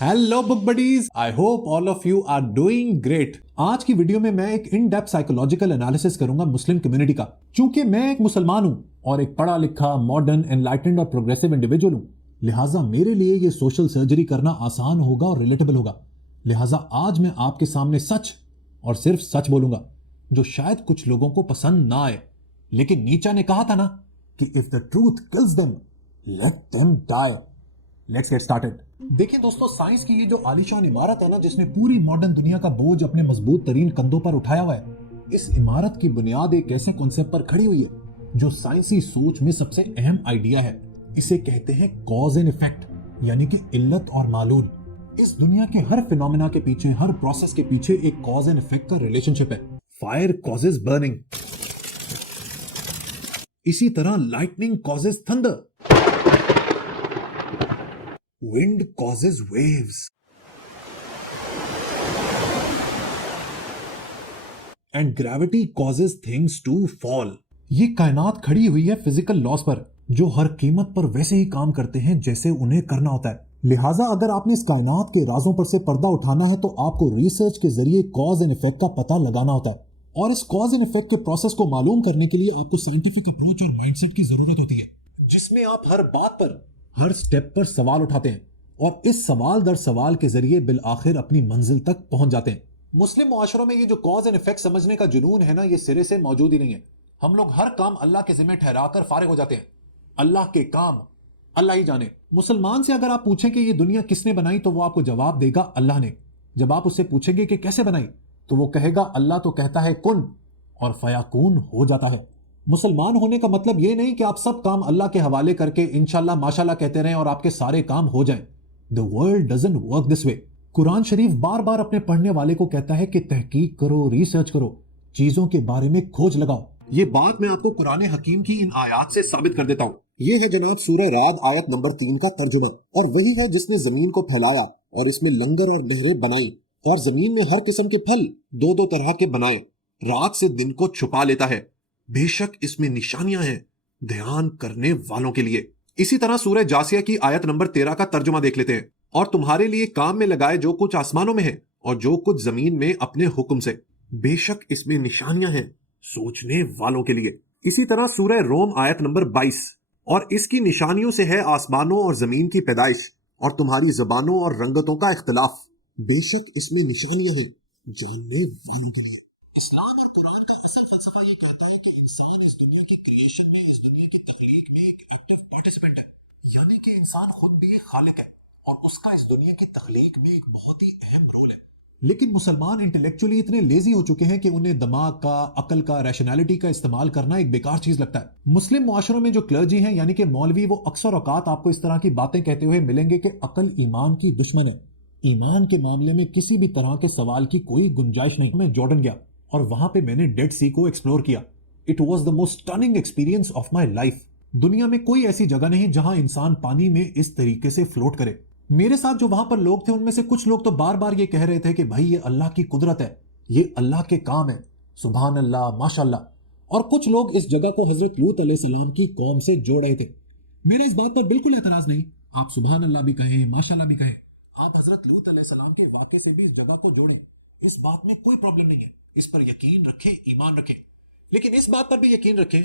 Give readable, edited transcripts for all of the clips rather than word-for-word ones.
Hello book buddies, I hope all of you are doing great. आज की video में मैं एक इन डेप्थ साइकोलॉजिकल एनालिसिस करूंगा मुस्लिम कम्युनिटी का। चूंकि मैं एक मुसलमान हूं और एक पढ़ा लिखा मॉडर्न एनलाइटेंड और प्रोग्रेसिव इंडिविजुअल हूं, लिहाजा मेरे लिए ये सोशल सर्जरी करना आसान होगा और रिलेटेबल होगा। लिहाजा आज मैं आपके सामने सच और सिर्फ सच बोलूंगा, जो शायद कुछ लोगों को पसंद ना आए। लेकिन नीचा ने कहा था ना कि if the truth kills them let them die. Let's get started. देखिए दोस्तों, साइंस की ये जो आलीशान इमारत है ना, जिसने पूरी मॉडर्न दुनिया का बोझ अपने मजबूत तरीन कंधों पर उठाया हुआ है, इस इमारत की बुनियाद एक ऐसे कॉन्सेप्ट पर खड़ी हुई है जो साइंसी सोच में सबसे अहम आइडिया है। इसे कहते हैं कॉज एंड इफेक्ट, यानी कि इल्लत और मालूल। इस दुनिया के हर फिनोमेना के पीछे, हर प्रोसेस के पीछे एक कॉज एंड इफेक्ट का रिलेशनशिप है। फायर कॉजेज बर्निंग, इसी तरह lightning causes thunder, wind causes waves and gravity causes things to fall। ये कायनात खड़ी हुई है फिजिकल लॉस पर, जो हर कीमत पर वैसे ही काम करते हैं जैसे उन्हें करना होता है। लिहाजा अगर आपने इस कायनात के राजों पर से पर्दा उठाना है तो आपको रिसर्च के जरिए कॉज एंड इफेक्ट का पता लगाना होता है। और इस कॉज एंड इफेक्ट के प्रोसेस को मालूम करने के लिए आपको साइंटिफिक अप्रोच और माइंडसेट की जरूरत होती है, जिसमें आप हर बात पर, हर स्टेप पर सवाल उठाते हैं और इस सवाल दर सवाल के जरिए बिल आखिर अपनी मंजिल तक पहुंच जाते हैं। मुस्लिम मुआशरों में ये जो कॉज एंड इफेक्ट समझने का जुनून है ना, ये सिरे से मौजूद ही नहीं है। हम लोग हर काम अल्लाह के जिम्मे ठहराकर फारिग हो जाते हैं। अल्लाह के काम अल्लाह ही जाने। मुसलमान से अगर आप पूछें कि ये दुनिया किसने बनाई, तो वो आपको जवाब देगा अल्लाह ने। जब आप उससे पूछेंगे कि कैसे बनाई, तो वो कहेगा अल्लाह तो कहता है कुन और फयाकून हो जाता है। मुसलमान होने का मतलब ये नहीं कि आप सब काम अल्लाह के हवाले करके इंशाल्लाह माशाल्लाह कहते रहें और आपके सारे काम हो जाएं। The world doesn't work this way। Quran शरीफ बार बार अपने पढ़ने वाले को कहता है कि तहकीक करो, रिसर्च करो, चीजों के बारे में खोज लगाओ। ये बात मैं आपको कुरान हकीम की इन आयात से साबित कर देता हूँ। ये है जनाब सूरह राद आयत नंबर 3 का तर्जुमा। और वही है जिसने जमीन को फैलाया और इसमें लंगर और नहरें बनाई और जमीन में हर किस्म के फल दो दो तरह के बनाए, रात से दिन को छुपा लेता है। बेशक इसमें निशानियां हैं ध्यान करने वालों के लिए। इसी तरह सूरह जासिया की आयत नंबर 13 का तर्जुमा देख लेते हैं। और तुम्हारे लिए काम में लगाए जो कुछ आसमानों में है और जो कुछ जमीन में अपने हुक्म से, बेशक इसमें निशानियां हैं सोचने वालों के लिए। इसी तरह सूरह रोम आयत नंबर 22, और इसकी निशानियों से है आसमानों और जमीन की पैदाइश और तुम्हारी जबानों और रंगतों का इख्तलाफ, बेशक इसमें निशानियां हैं जानने वालों के लिए। इस्लाम और कुरान का असल फलसफा ये कहता है कि इंसान इस दुनिया की क्रिएशन में, इस दुनिया की तख्लीक में एक एक्टिव पार्टिसिपेंट है, यानी कि इंसान खुद भी एक खालिक है और उसका इस दुनिया की तख्लीक में एक बहुत ही अहम रोल है। लेकिन मुसलमान इंटेलेक्चुअली इतने लेजी हो चुके हैं कि उन्हें दिमाग का, अकल का, रैशनैलिटी का इस्तेमाल करना एक बेकार चीज लगता है। मुस्लिम मुआशरों में जो क्लर्जी हैं यानी कि मौलवी, वो अक्सर औकात आपको इस तरह की बातें कहते हुए मिलेंगे कि अकल ईमान की दुश्मन है। ईमान के मामले में किसी भी तरह के सवाल की कोई गुंजाइश नहीं। मैं जॉर्डन गया और वहां पे मैंने डेड सी को एक्सप्लोर किया। It was the most stunning experience of my life. दुनिया में कोई ऐसी जगह नहीं जहां इंसान पानी में इस तरीके से फ्लोट करे। मेरे साथ जो वहां पर लोग थे, उनमें से कुछ लोग तो बार बार ये कह रहे थे कि भाई ये अल्लाह की कुदरत है, ये अल्लाह के काम है, सुभान अल्लाह, माशाल्लाह। और कुछ लोग इस जगह को हजरत लूत अलैहिस्सलाम की कौम से जोड़ रहे थे। मेरा इस बात पर बिल्कुल एतराज नहीं, आप सुभान अल्लाह भी कहें, माशाल्लाह भी कहें, आप हजरत लूत अलैहिस्सलाम के वाक़े से भी इस जगह को जोड़ें, इस बात में कोई प्रॉब्लम नहीं है। इस पर यकीन रखें, ईमान रखें। लेकिन इस बात पर भी यकीन रखें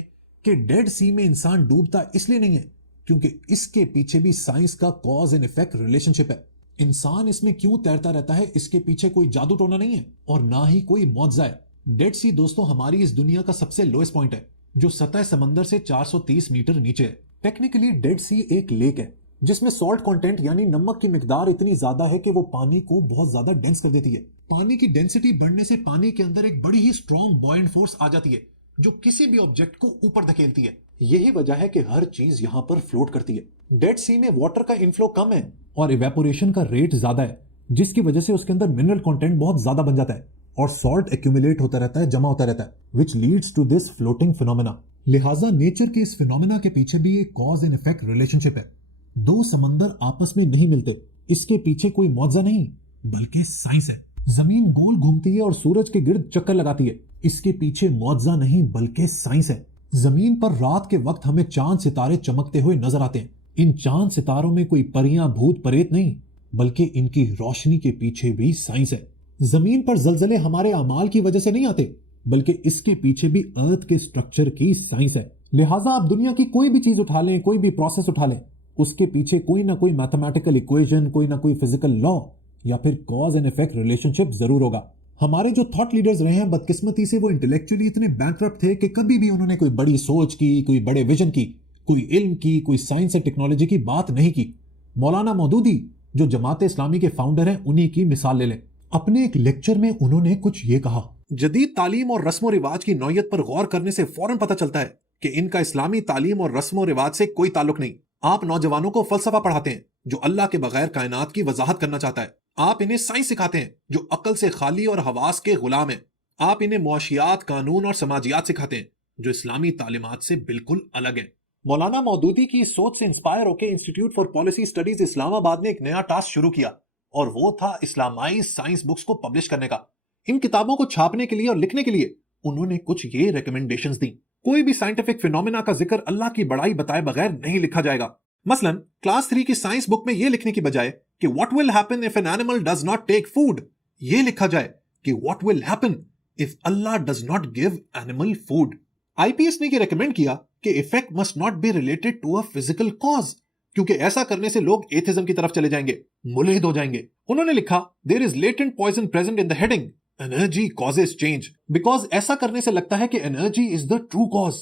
कि डेड सी में इंसान डूबता इसलिए नहीं है क्योंकि इसके पीछे भी साइंस का कॉज एंड इफेक्ट रिलेशनशिप है। इंसान इसमें क्यों तैरता रहता है, इसके पीछे कोई जादू टोना नहीं है और ना ही कोई मौजज़ा है। डेड सी दोस्तों हमारी इस दुनिया का सबसे लोएस्ट पॉइंट है, जो सतह समंदर से 430 मीटर नीचे है। टेक्निकली डेड सी एक लेक है जिसमें सॉल्ट कंटेंट यानी नमक की मिकदार इतनी ज्यादा है कि वो पानी को बहुत ज्यादा डेंस कर देती है। पानी की डेंसिटी बढ़ने से पानी के अंदर एक बड़ी ही स्ट्रॉन्ग बॉयंट फोर्स आ जाती है जो किसी भी ऑब्जेक्ट को ऊपर धकेलती है। यही वजह है कि हर चीज यहां पर फ्लोट करती है। डेड सी में वाटर का इनफ्लो कम है और इवेपोरेशन का रेट ज्यादा है, जिसकी वजह से उसके अंदर मिनरल कंटेंट बहुत ज्यादा बन जाता है और सॉल्ट एक्यूमुलेट होता रहता है, जमा होता रहता है, which leads to this floating phenomena. लिहाजा नेचर के इस फिनोमेना के पीछे भी एक कॉज एंड इफेक्ट रिलेशनशिप है। दो समंदर आपस में नहीं मिलते, इसके पीछे कोई मौजज़ा नहीं बल्कि साइंस है। जमीन गोल घूमती है और सूरज के गिर्द चक्कर लगाती है, इसके पीछे मौजज़ा नहीं बल्कि साइंस है। जमीन पर रात के वक्त हमें चांद सितारे चमकते हुए नजर आते हैं। इन चांद सितारों में कोई परियां, भूत, प्रेत नहीं बल्कि इनकी रोशनी के पीछे भी साइंस है। जमीन पर जलजले हमारे अमाल की वजह से नहीं आते, बल्कि इसके पीछे भी अर्थ के स्ट्रक्चर की साइंस है। लिहाजा आप दुनिया की कोई भी चीज उठा लें, कोई भी प्रोसेस उठा लें, उसके पीछे कोई ना कोई मैथमेटिकल इक्वेशन, कोई ना कोई फिजिकल लॉ या फिर कॉज एंड इफेक्ट रिलेशनशिप जरूर होगा। हमारे जो थॉट लीडर्स रहे हैं, बदकिस्मती से वो इंटेलेक्चुअली इतने बैंकरप्ट थे कि कभी भी उन्होंने कोई बड़ी सोच की, कोई बड़े विजन की, कोई इल्म की, कोई साइंस और टेक्नोलॉजी की बात नहीं की। मौलाना मौदूदी जो जमात इस्लामी के फाउंडर हैं, उन्हीं की मिसाल ले लें। अपने एक लेक्चर में उन्होंने कुछ ये कहा, जदीद तालीम और रस्म रिवाज की नौयत पर गौर करने से फौरन पता चलता है कि इनका इस्लामी तालीम और रस्म रिवाज से कोई ताल्लुक नहीं। आप नौजवानों को फलसफा पढ़ाते हैं जो अल्लाह के बगैर कायनात की वजाहत करना चाहता है। आप इन्हें साइंस सिखाते हैं जो अक्ल से खाली और हवास के गुलाम है। आप इन्हें मुआशियात, कानून और समाजियात सिखाते हैं जो इस्लामी तालीमात से बिल्कुल अलग है। मौलाना मौदूदी की इस सोच से इंस्पायर होकर institute for policy studies Islamabad ने एक नया टास्क शुरू किया और वो था इस्लामाइज साइंस बुक्स को पब्लिश करने का। इन किताबों को छापने के लिए और लिखने के लिए उन्होंने कुछ ये रिकमेंडेशंस दी। कोई भी साइंटिफिक फिनोमेना का जिक्र अल्लाह की बड़ाई बताए बगैर नहीं लिखा जाएगा। मसलन क्लास 3 की साइंस बुक में यह लिखने की बजाय कि what will happen if an animal does not take food, ये लिखा जाए कि what will happen if Allah does not give animal food. IPS ने ये रेकमेंड किया कि effect must not be related to a physical cause, क्योंकि ऐसा करने से लोग एथिज्म की तरफ चले जाएंगे, मुल्हिद हो जाएंगे। उन्होंने लिखा, there is latent poison present in the heading, energy causes change, because ऐसा करने से लगता है कि energy is the true cause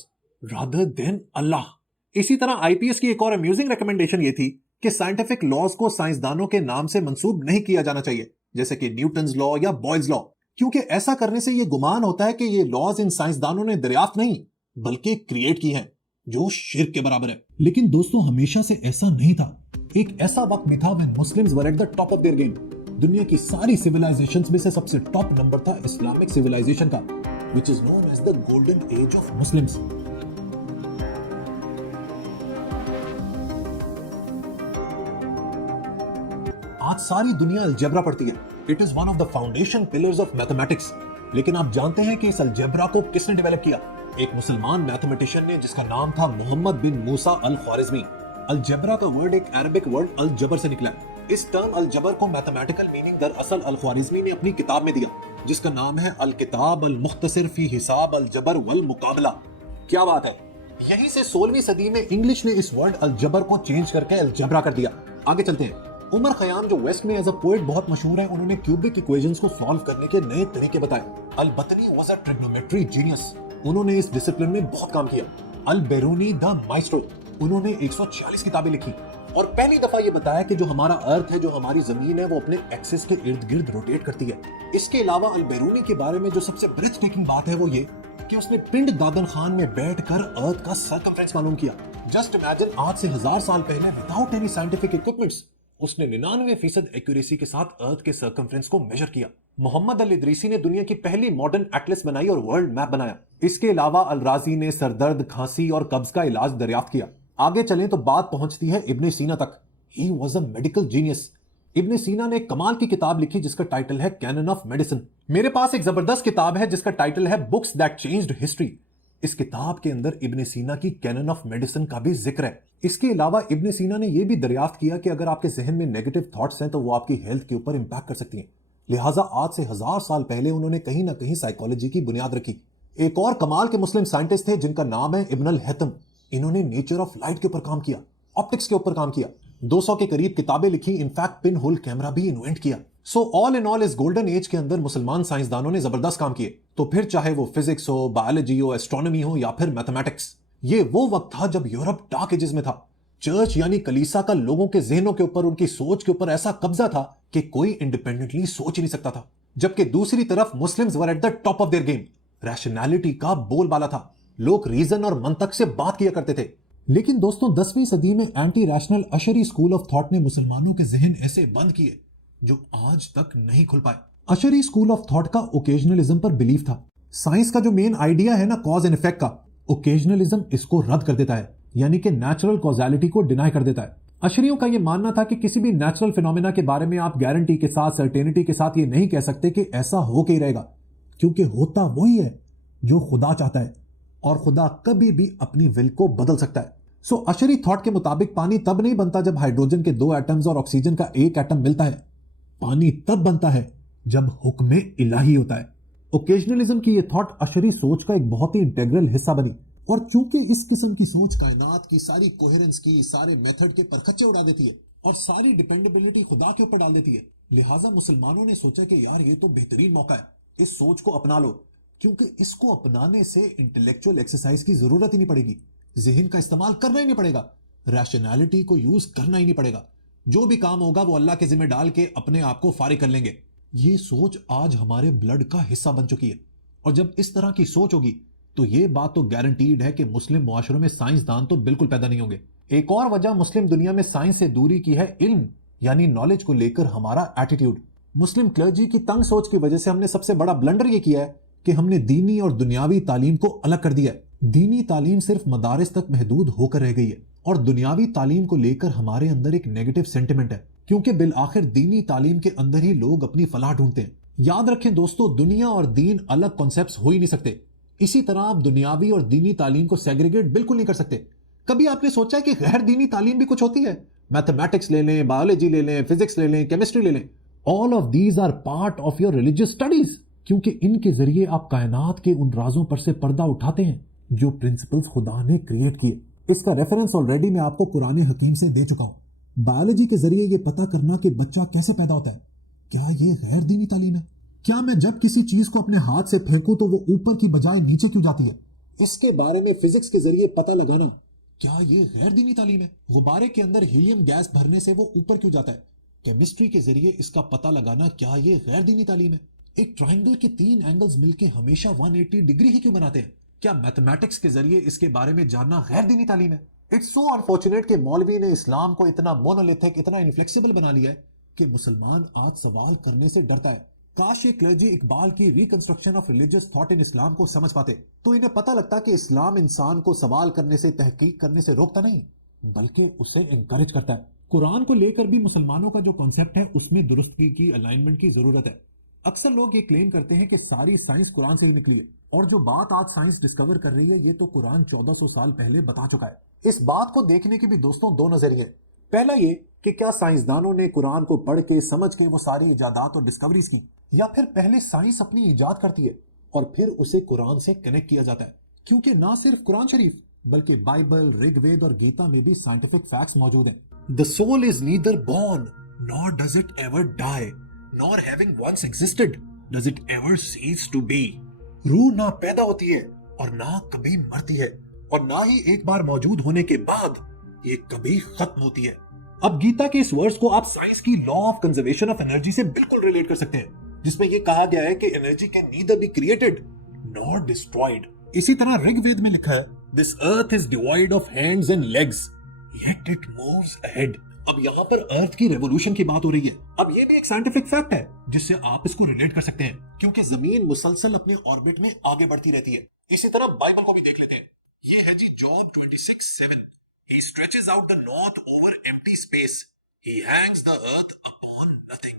rather than अल्लाह। इसी तरह आईपीएस की एक और अम्यूजिंग रिकमेंडेशन ये थी कि साइंटिफिक लॉज को साइंसदानों के नाम से मंसूब नहीं किया जाना चाहिए, जैसे कि न्यूटन्स लॉ या बॉयल्स लॉ, क्योंकि ऐसा करने से यह गुमान होता है कि ये लॉज इन साइंसदानों ने दरियाफ्त नहीं बल्कि क्रिएट की हैं, जो शिर्क के बराबर है। लेकिन दोस्तों हमेशा से ऐसा नहीं था। एक ऐसा वक्त भी था when Muslims were at the top of their game. दुनिया की सारी सिविलाइजेशंस में से सबसे टॉप नंबर था इस्लामिक सिविलाइजेशन का, which is known as the golden age of Muslims. आज सारी दुनिया अलजेब्रा पढ़ती है। It is one of the foundation pillars of mathematics. लेकिन आप जानते हैं कि इस अलजेब्रा को किसने डेवलप किया? एक मुसलमान मैथमेटिशियन ने, जिसका नाम था मोहम्मद बिन मूसा अल ख्वारिज़मी। अलजेब्रा का वर्ड एक अरबिक वर्ड अल जबर से निकला है। इस टर्म अल जबर को मैथमेटिकल मीनिंग दरअसल अल ख्वारिज़मी ने अपनी किताब में दिया, जिसका नाम है अल किताब अल मुख्तसर फी हिसाब अल जबर वल मुकाबला। क्या बात है! यहीं से 16वीं सदी में इंग्लिश ने इस वर्ड अल जबर को चेंज करके अलजेब्रा कर दिया। आगे चलते हैं। उमर खयाम जो वेस्ट में एज अ पोएट बहुत मशहूर है, उन्होंने क्यूबिक इक्वेशंस को सॉल्व करने के नए तरीके बताए। अल बतनी वाज अ ट्रिग्नोमेट्री जीनियस, उन्होंने इस डिसिप्लिन में बहुत काम किया। अल बेरूनी द माइस्ट्रो, उन्होंने 146 किताबें लिखी और पहली दफा ये बताया कि जो हमारा अर्थ है, जो हमारी जमीन है, वो अपने एक्सिस के इर्द गिर्द रोटेट करती है। इसके अलावा अल बेरूनी के बारे में जो सबसे ब्रेथ टेकिंग बात है वो ये कि उसने पिंड दादन खान में बैठकर अर्थ का सर्कमफ्रेंस मालूम किया। जस्ट इमेजिन, आज से 1000 साल पहले विदाउट एनी साइंटिफिक इक्विपमेंट्स उसने 99% एक्यूरेसी के साथ अर्थ के सर्कमफ्रेंस को मेजर किया। मोहम्मद अल इदरीसी ने दुनिया की पहली मॉडर्न एटलस बनाई और वर्ल्ड मैप बनाया। इसके अलावा अल राजी ने सरदर्द, खांसी और कब्ज का इलाज दरियाफ्त किया। आगे चलें तो बात पहुंचती है इब्ने सीना तक। He was a medical genius. इब्ने सीना ने कमाल की किताब लिखी जिसका टाइटल है कैनन ऑफ मेडिसिन। मेरे पास एक जबरदस्त किताब है जिसका टाइटल है बुक्स दैट चेंज्ड हिस्ट्री। इस किताब के अंदर इब्ने सीना की कैनन ऑफ मेडिसिन का भी जिक्र है। इसके अलावा इब्ने सीना ने यह भी दरियाफ्त किया कि अगर आपके जहन में नेगेटिव थॉट्स हैं तो वो आपकी हेल्थ के ऊपर इंपैक्ट कर सकती हैं। लिहाजा आज से 1000 साल पहले उन्होंने कहीं ना कहीं साइकोलॉजी की बुनियाद रखी। एक और कमाल के मुस्लिम साइंटिस्ट थे जिनका नाम है इब्न अल हैतम। इन्होंने नेचर ऑफ लाइट के ऊपर काम किया, ऑप्टिक्स के ऊपर काम किया, 200 के करीब किताबें लिखी, इनफैक्ट पिन होल कैमरा भी इन्वेंट किया। सो ऑल इन ऑल इस गोल्डन एज के अंदर मुसलमान साइंसदानों ने जबरदस्त काम किए। तो फिर चाहे वो फिजिक्स हो, बायोलॉजी हो, एस्ट्रोनॉमी हो या फिर मैथमेटिक्स, ये वो वक्त था जब यूरोप डार्क एजेस में था। चर्च यानी कलीसा का लोगों के जहनों के ऊपर, उनकी सोच के ऊपर ऐसा कब्जा था कि कोई इंडिपेंडेंटली सोच ही नहीं सकता था। जबकि दूसरी तरफ Muslims were at the top of their game. Rationality का बोलबाला था, लोग रीजन और मंतक से बात किया करते थे। लेकिन दोस्तों 10वीं सदी में एंटी रैशनल अशरी स्कूल ऑफ थॉट ने मुसलमानों के जहन ऐसे बंद किए जो आज तक नहीं खुल पाए। अशरी स्कूल ऑफ थॉट का ओकेजनलिज्म पर बिलीफ था। साइंस का जो मेन आइडिया है ना कॉज एंड इफेक्ट का, ओकेजनलिज्म इसको रद्द कर देता है, यानी कि नेचुरल कॉजालिटी को डिनाई कर देता है। अशरियों का यह मानना था कि किसी भी नेचुरल फिनोमेना के बारे में आप गारंटी के साथ, सर्टेनिटी के साथ ये नहीं कह सकते कि ऐसा हो के ही रहेगा, क्योंकि होता वही है जो खुदा चाहता है और खुदा कभी भी अपनी विल को बदल सकता है। सो अशरी थॉट के मुताबिक पानी तब नहीं बनता जब हाइड्रोजन के 2 एटम्स और ऑक्सीजन का 1 एटम मिलता है। पानी तब बनता है जब हुक्म इलाही होता है। ओकेजनलिज्म की ये थॉट अशरी सोच का एक बहुत ही इंटेग्रल हिस्सा बनी, और चूंकि इस किस्म की सोच कायनात की सारी कोहेरेंस की, सारे मेथड के परखच्चे उड़ा देती है और सारी डिपेंडेबिलिटी खुदा के ऊपर डाल देती है, लिहाजा मुसलमानों ने सोचा कि यार ये तो बेहतरीन मौका है, इस सोच को अपना लो, क्योंकि इसको अपनाने से इंटेलेक्चुअल एक्सरसाइज की जरूरत ही नहीं पड़ेगी, जहन का इस्तेमाल करना ही नहीं पड़ेगा, रैशनैलिटी को यूज करना ही नहीं पड़ेगा, जो भी काम होगा वो अल्लाह के जिम्मे डाल के अपने आप को फारिग कर लेंगे। ये सोच आज हमारे ब्लड का हिस्सा बन चुकी है, और जब इस तरह की सोच होगी तो ये बात तो गारंटीड है कि मुस्लिम मुआशरों में साइंसदान तो बिल्कुल पैदा नहीं होंगे। एक और वजह मुस्लिम दुनिया में साइंस से दूरी की है इल्म यानी नॉलेज को लेकर हमारा एटीट्यूड। मुस्लिम क्लर्जी की तंग सोच की वजह से हमने सबसे बड़ा ब्लंडर ये किया है कि हमने दीनी और दुनियावी तालीम को अलग कर दिया है। दीनी तालीम सिर्फ मदारिस तक महदूद होकर रह गई है, और दुनियावी तालीम को लेकर हमारे अंदर एक नेगेटिव सेंटिमेंट है, क्योंकि बिल आखिर दीनी तालीम के अंदर ही लोग अपनी फलाह ढूंढते हैं। याद रखें दोस्तों, दुनिया और दीन अलग कॉन्सेप्ट्स हो ही नहीं सकते। इसी तरह आप दुनियावी और दीनी तालीम को सेग्रीगेट बिल्कुल नहीं कर सकते। कभी आपने सोचा है कि गैर दीनी तालीम भी कुछ होती है? मैथमेटिक्स ले लें, बायोलॉजी ले लें, फिजिक्स ले लें, केमिस्ट्री ले लें, all of these are part of your religious studies, क्योंकि इनके जरिए आप कायनात के उन राजों पर से पर्दा उठाते हैं जो प्रिंसिपल्स खुदा ने क्रिएट किए। इसका रेफरेंस ऑलरेडी मैं आपको कुरान हकीम से दे चुका हूं। बायोलॉजी के जरिए यह पता करना कि बच्चा कैसे पैदा होता है, क्या यह गैर दीनी तालीम है? क्या मैं जब किसी चीज को अपने हाथ से फेंकूं तो वो ऊपर की बजाय नीचे क्यों जाती है, इसके बारे में फिजिक्स के जरिए पता लगाना, क्या ये गैर दीनी तालीम है? गुब्बारे के अंदर हीलियम गैस भरने से वो ऊपर क्यों जाता है, केमिस्ट्री के जरिए इसका पता लगाना, क्या ये गैर दीनी तालीम है? एक ट्राइंगल के 3 एंगल्स मिलके हमेशा 180 डिग्री ही क्यों बनाते हैं, क्या मैथमेटिक्स के जरिए इसके बारे में जानना गैर दीनी तालीम है? इट्स सो अनफॉर्चुनेट कि मौलवी ने इस्लाम को इतना मोनोलिथिक, इतना इनफ्लेक्सिबल बना लिया है कि मुसलमान आज सवाल करने से डरता है। काश ये क्लर्जी इकबाल की reconstruction of religious thought in Islam को समझ पाते तो इन्हें पता लगता कि इस्लाम इंसान को सवाल करने से, तहकीक करने से रोकता नहीं, बल्कि उसे एनकरेज करता है। कुरान को लेकर भी मुसलमानों का जो कॉन्सेप्ट है उसमें दुरुस्ती की, अलाइनमेंट की जरूरत है। अक्सर लोग ये क्लेम करते हैं कि सारी साइंस कुरान से ही निकली है, और जो बात आज साइंस डिस्कवर कर रही है ये तो कुरान 1400 साल पहले बता चुका है। इस बात को देखने की भी दोस्तों 2 नजरिए। पहला ये कि क्या साइंसदानों ने कुरान को पढ़ के, समझ के वो सारी इजादात और डिस्कवरीज की, या फिर पहले साइंस अपनी इजाद करती है और फिर उसे कुरान से कनेक्ट किया जाता है, क्योंकि ना सिर्फ कुरान शरीफ बल्कि बाइबल, ऋग्वेद और गीता में भी साइंटिफिक फैक्ट्स मौजूद हैं। The soul is neither born nor does it ever die, nor having once existed does it ever cease to be. रूह ना पैदा होती है और ना कभी मरती है, और ना ही एक बार मौजूद होने के बाद ये कभी खत्म होती है। अब गीता के इस वर्स को आप साइंस की law of conservation of energy से बिल्कुल रिलेट कर सकते हैं, जिसमें यह कहा गया है कि energy can neither be created nor destroyed. इसी तरह ऋग्वेद में लिखा है, this earth is divide of hands and legs yet it moves ahead. अब यहाँ पर अर्थ की रेवोल्यूशन की बात हो रही है। अब ये भी एक साइंटिफिक फैक्ट है जिससे आप इसको रिलेट कर सकते हैं, क्योंकि जमीन मुसलसल अपने ऑर्बिट में आगे बढ़ती रहती है। इसी तरह बाइबल को भी देख लेते हैं। ये है जी job 26:7। He stretches out the north over empty space. He hangs the earth upon nothing.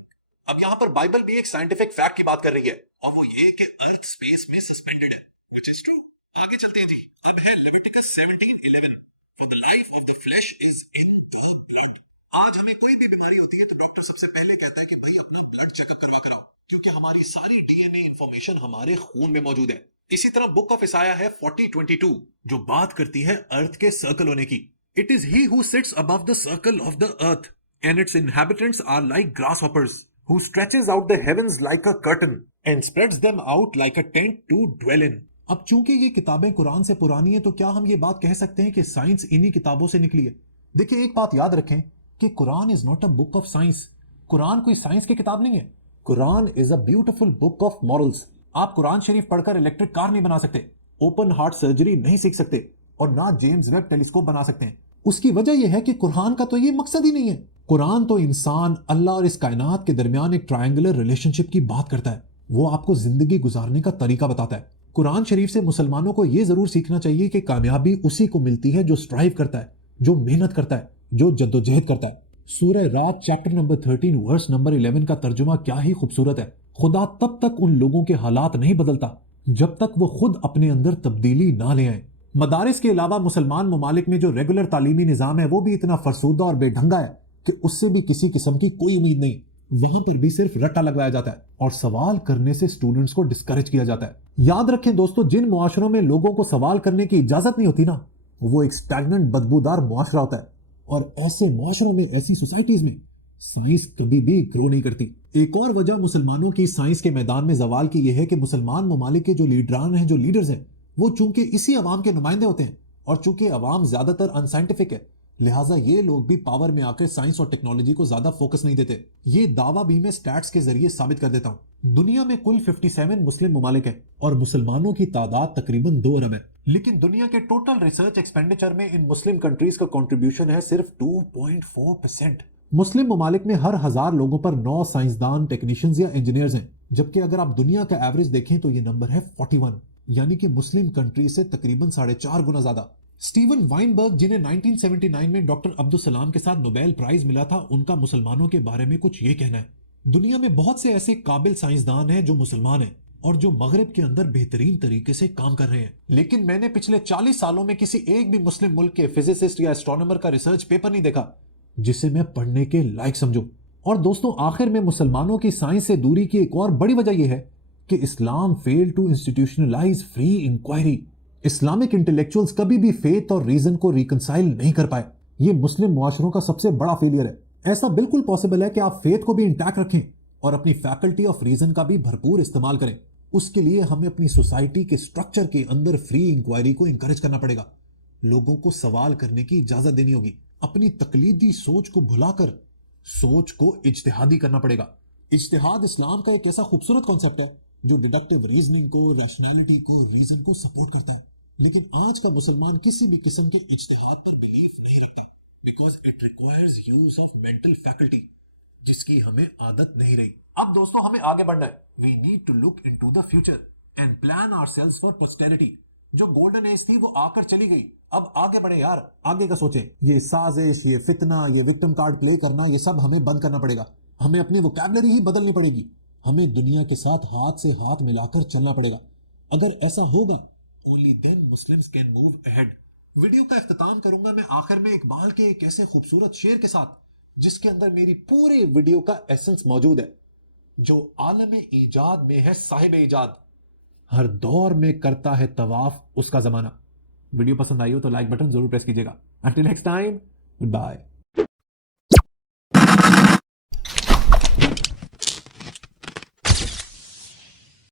अब यहाँ पर बाइबल भी एक साइंटिफिक फैक्ट की बात कर रही है, और वो ये कि अर्थ स्पेस में सस्पेंडेड है, which is true. आगे चलते हैं जी। अब है Leviticus 17:11. For the life of the flesh is in the blood. आज हमें कोई भी बीमारी होती है तो डॉक्टर सबसे पहले कहता है कि भाई अपना ब्लड चेकअप करवा कराओ, क्योंकि हमारी सारी डीएनए इंफॉर्मेशन हमारे खून में मौजूद है। इसी तरह बुक ऑफ इसाया है 40:22 जो बात करती है अर्थ के सर्कल होने की। It is he who sits above the circle of the earth, and its inhabitants are like grasshoppers, who stretches out the heavens like a curtain, and spreads them out like a tent to dwell in. अब चूंकि ये किताबें कुरान से पुरानी है तो क्या हम ये बात कह सकते हैं कि साइंस इन्हीं किताबों से निकली है? देखिए, एक बात याद रखें कि Quran is not a book of science. Quran कोई साइंस की किताब नहीं है। Quran is a beautiful book of morals. आप कुरान शरीफ पढ़कर इलेक्ट्रिक कार नहीं बना सकते, ओपन हार्ट सर्जरी नहीं सीख सकते, और ना जेम्स वेब टेलीस्कोप बना सकते हैं। उसकी वजह यह है कि कुरान का तो ये मकसद ही नहीं है। कुरान तो इंसान, अल्लाह और इस कायनात के दरमियान एक ट्रायंगुलर रिलेशनशिप की बात करता है। वो आपको जिंदगी गुजारने का तरीका बताता है। कुरान शरीफ से मुसलमानों को यह जरूर सीखना चाहिए कि कामयाबी उसी को मिलती है जो स्ट्राइव करता है, जो मेहनत करता है, जो जद्दोजहद करता है। सूरह रात चैप्टर नंबर 13 वर्स नंबर 11 का तर्जुमा क्या ही खूबसूरत है। खुदा तब तक उन लोगों के हालात नहीं बदलता जब तक वो खुद अपने अंदर तब्दीली ना ले आए। مدارس کے علاوہ مسلمان ممالک میں جو ریگولر تعلیمی نظام ہے وہ بھی اتنا فرسودہ اور بے ڈھنگا ہے کہ اس سے بھی کسی قسم کی کوئی امید نہیں. وہاں پر بھی صرف رٹا لگوایا جاتا ہے اور سوال کرنے سے اسٹوڈنٹس کو ڈسکریج کیا جاتا ہے. یاد رکھیں دوستو، جن معاشروں میں لوگوں کو سوال کرنے کی اجازت نہیں ہوتی نا، وہ ایک سٹیگننٹ بدبودار معاشرہ ہوتا ہے. اور ایسے معاشروں میں، ایسی سوسائٹیز میں سائنس کبھی بھی گرو نہیں کرتی. ایک اور وجہ مسلمانوں کی سائنس کے میدان میں زوال کی یہ ہے کہ مسلمان ممالک کے جو لیڈران ہیں، جو لیڈرز ہیں، وہ چونکہ اسی عوام کے نمائندے ہوتے ہیں اور چونکہ عوام زیادہ تر انسائنٹیفک ہے، لہٰذا یہ لوگ بھی پاور میں آ کر سائنس اور ٹیکنالوجی کو زیادہ فوکس نہیں دیتے. یہ دعویٰ بھی میں سٹیٹس کے ذریعے ثابت کر دیتا ہوں. دنیا میں کل 57 مسلم ممالک ہیں اور مسلمانوں کی تعداد تقریباً 2 ارب ہے، لیکن دنیا کے ٹوٹل ریسرچ ایکسپینڈیچر میں ان مسلم کنٹریز کا کنٹریبیوشن ہے صرف 2.4%. مسلم ممالک میں ہر 1000 لوگوں پر 9 سائنسدان، ٹیکنیشینز یا انجینئرز ہیں، جبکہ اگر آپ دنیا کا ایوریج دیکھیں تو یہ نمبر ہے 41، یعنی کہ مسلم کنٹریز سے تقریباً 4.5 گنا زیادہ. اسٹیون وائنبرگ، جنہیں 1979 میں ڈاکٹر عبدالسلام کے ساتھ نوبیل پرائز ملا تھا، ان کا مسلمانوں کے بارے میں کچھ یہ کہنا ہے: دنیا میں بہت سے ایسے قابل سائنسدان ہیں جو مسلمان ہیں اور جو مغرب کے اندر بہترین طریقے سے کام کر رہے ہیں، لیکن میں نے پچھلے 40 سالوں میں کسی ایک بھی مسلم ملک کے فزسسٹ یا اسٹرانومر کا ریسرچ پیپر نہیں دیکھا جسے میں پڑھنے کے لائق سمجھوں. اور دوستوں، آخر میں مسلمانوں کی سائنس سے دوری کی ایک اور بڑی وجہ یہ ہے کہ اسلام fail to institutionalise free inquiry. Islamic intellectuals کبھی بھی فیتھ اور ریزن کو ریکنسائل نہیں کر پائے. یہ مسلم معاشروں کا سب سے بڑا فیلئر ہے. ایسا بالکل پاسبل ہے کہ آپ فیتھ کو بھی انٹیکٹ رکھیں اور اپنی فیکلٹی آف ریزن کا بھی بھرپور استعمال کریں. اس کے لیے ہمیں اپنی سوسائٹی کے سٹرکچر کے اندر فری انکوائری کو انکریج کرنا پڑے گا. لوگوں کو سوال کرنے کی اجازت دینی ہوگی. اپنی تقلیدی سوچ کو بھلا کر سوچ کو اجتہادی کرنا پڑے گا. اجتہاد اسلام کا ایک ایسا خوبصورت کانسیپٹ ہے جو ڈیڈکٹیو ریزننگ کو، ریشنلٹی کو، ریزن کو سپورٹ کرتا ہے. لیکن آج کا مسلمان کسی بھی قسم کے اجتہاد پر بلیف نہیں رکھتا، because it requires use of mental faculty, جس کی ہمیں عادت نہیں رہی. اب دوستو، ہمیں آگے بڑھنا ہے. We need to look into the future and plan our selves for posterity. جو گولڈن ایج تھی وہ آ کر چلی گئی، اب آگے بڑھے یار. آگے کا سوچیں. یہ سازش، یہ فتنہ، یہ وکٹم کارڈ پلے کرنا، یہ سب ہمیں بند کرنا پڑے گا. ہمیں اپنی ووکیبلری ہی بدلنی پڑے گی. ہمیں دنیا کے ساتھ ہاتھ سے ہاتھ ملا کر چلنا پڑے گا. اگر ایسا ہوگا، only then Muslims can move ahead. Video کا اختتام کروں گا میں آخر میں اقبال کے ایک ایسے خوبصورت شعر کے ساتھ جس کے اندر میری پورے ویڈیو کا ایسنس موجود ہے: جو عالم ایجاد میں ہے صاحب ایجاد، ہر دور میں کرتا ہے طواف اس کا زمانہ. ویڈیو پسند آئی ہو تو لائک بٹن ضرور پریس کیجیے گا. Until next time, goodbye.